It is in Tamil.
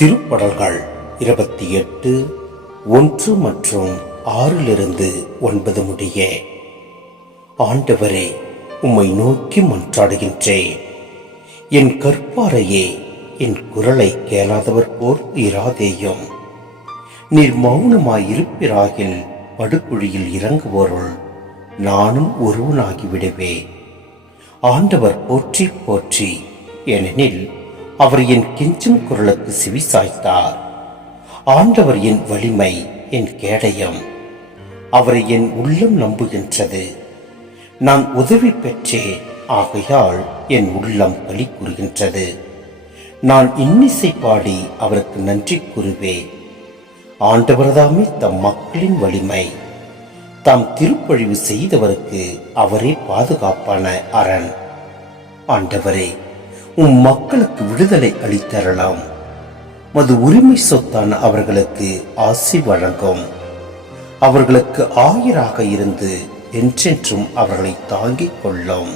திருப்பாடல்கள் 28 1 மற்றும் 6 முடிய. ஆண்டவரே, உம்மை நோக்கி மன்றாடுகின்றேன். என் கற்பாரையே, என் குரலை கேளாதவர் போல் இராதேயும். நீர் மௌனமாயிருப்பிராகில் படுகுழியில் இறங்குவோருள் நானும் ஒருவனாகிவிடுவேன். ஆண்டவர் போற்றி போற்றி, ஏனெனில் அவர் என் கெஞ்சும் குரலுக்கு செவி சாய்த்தார். ஆண்டவர் என் வலிமை, என் கேடயம். அவரை என் உள்ளம் நம்புகின்றது. நான் உதவி பெற்றேன், ஆகையால் என் உள்ளம் களி கூறுகின்றது. நான் இன்னிசை பாடி அவருக்கு நன்றி கூறுவேன். ஆண்டவர்தாமே தம் மக்களின் வலிமை. தாம் திருப்பழிவு செய்தவருக்கு அவரே பாதுகாப்பான அரண். ஆண்டவரே, உம் மக்களுக்கு விடுதலை அளித்தரலாம். மது உரிமை சொத்தான அவர்களுக்கு ஆசி வழங்கும். அவர்களுக்கு ஆயராக இருந்து என்றென்றும் அவர்களை தாங்கிக் கொள்ளும்.